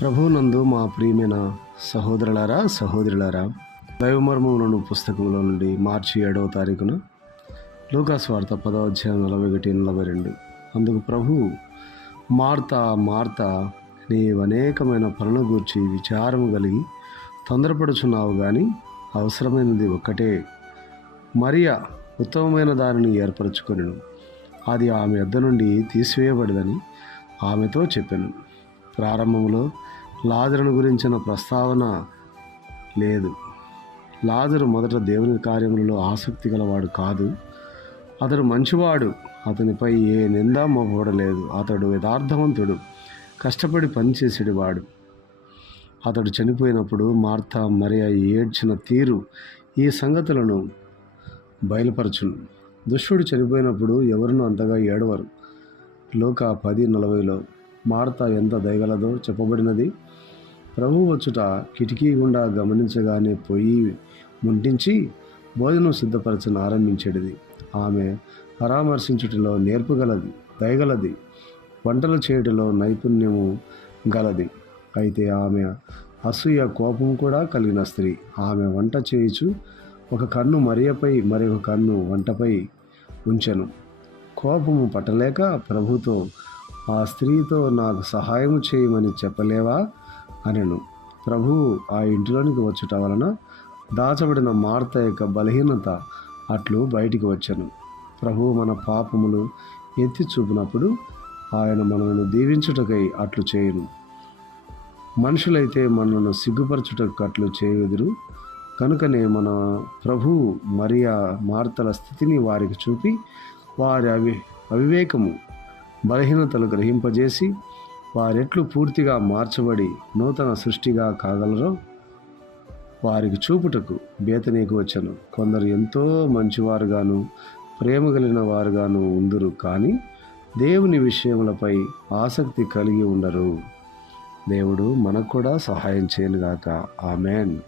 ప్రభువునందు మా ప్రియమైన సహోదరులారా సహోదరులారా దైవమర్మములను పుస్తకంలో నుండి మార్చి ఏడవ తారీఖున లూకాస్ వార్త పదవ అధ్యాయం నలభై ఒకటి నలభై రెండు. అందుకు ప్రభు మార్త మార్త నీవు అనేకమైన పనుల గూర్చి విచారం కలిగి తొందరపడుచున్నావు కానీ అవసరమైనది ఒక్కటే. మరియా ఉత్తమమైన దానిని ఏర్పరచుకొనెను. అది ఆమె యొద్ద నుండి తీసివేయబడదని ఆమెతో చెప్పాను. ప్రారంభంలో లాజరును గురించిన ప్రస్తావన లేదు. లాజరు మొదట దేవుని కార్యములలో ఆసక్తి గలవాడు కాదు. అతడు మంచివాడు అతనిపై ఏ నిందా మోపడలేదు అతడు యథార్థవంతుడు కష్టపడి పనిచేసేటివాడు అతడు చనిపోయినప్పుడు మార్త మరియా ఏడ్చిన తీరు ఈ సంగతులను బయలుపరచును. దుష్టుడు చనిపోయినప్పుడు ఎవరినూ అంతగా ఏడవరు. లోక పది నలభైలో మార్త ఎంత దయగలదో చెప్పబడినది. ప్రభు వచ్చుట కిటికీ గుండా గమనించగానే పొయ్యి ముంటించి భోజనం సిద్ధపరచన ఆరంభించేటిది ఆమె పరామర్శించుటలో నేర్పుగలది దయగలది వంటలు చేయుటలో నైపుణ్యము గలది. అయితే ఆమె అసూయ కోపం కూడా కలిగిన స్త్రీ. ఆమె వంట చేయుచు ఒక కన్ను మరియపై మరొక కన్ను వంటపై ఉంచెను. కోపము పట్టలేక ప్రభుతో ఆ స్త్రీతో నాకు సహాయం చేయమని చెప్పలేవా? అనెను. ప్రభువు ఆ ఇంటిలోనికి వచ్చుట వలన దాచబడిన మార్త యొక్క బలహీనత అట్లు బయటికి వచ్చాను. ప్రభువు మన పాపములు ఎత్తి చూపినప్పుడు ఆయన మనల్ని దీవించుటకై అట్లు చేయను. మనుషులైతే మనను సిగ్గుపరచుటకు అట్లు చేయుదురు. కనుకనే మన ప్రభు మరియా మార్తల స్థితిని వారికి చూపి వారి అవి అవివేకము బలహీనతలు గ్రహింపజేసి వారెట్లు పూర్తిగా మార్చబడి నూతన సృష్టిగా కాగలరో వారికి చూపుటకు బేతనీకి వచ్చను. కొందరు ఎంతో మంచివారుగాను ప్రేమ కలిగిన వారుగాను ఉందురు కానీ దేవుని విషయములపై ఆసక్తి కలిగి ఉండరు. దేవుడు మనకు కూడా సహాయం చేయనుగాక. ఆమెన్.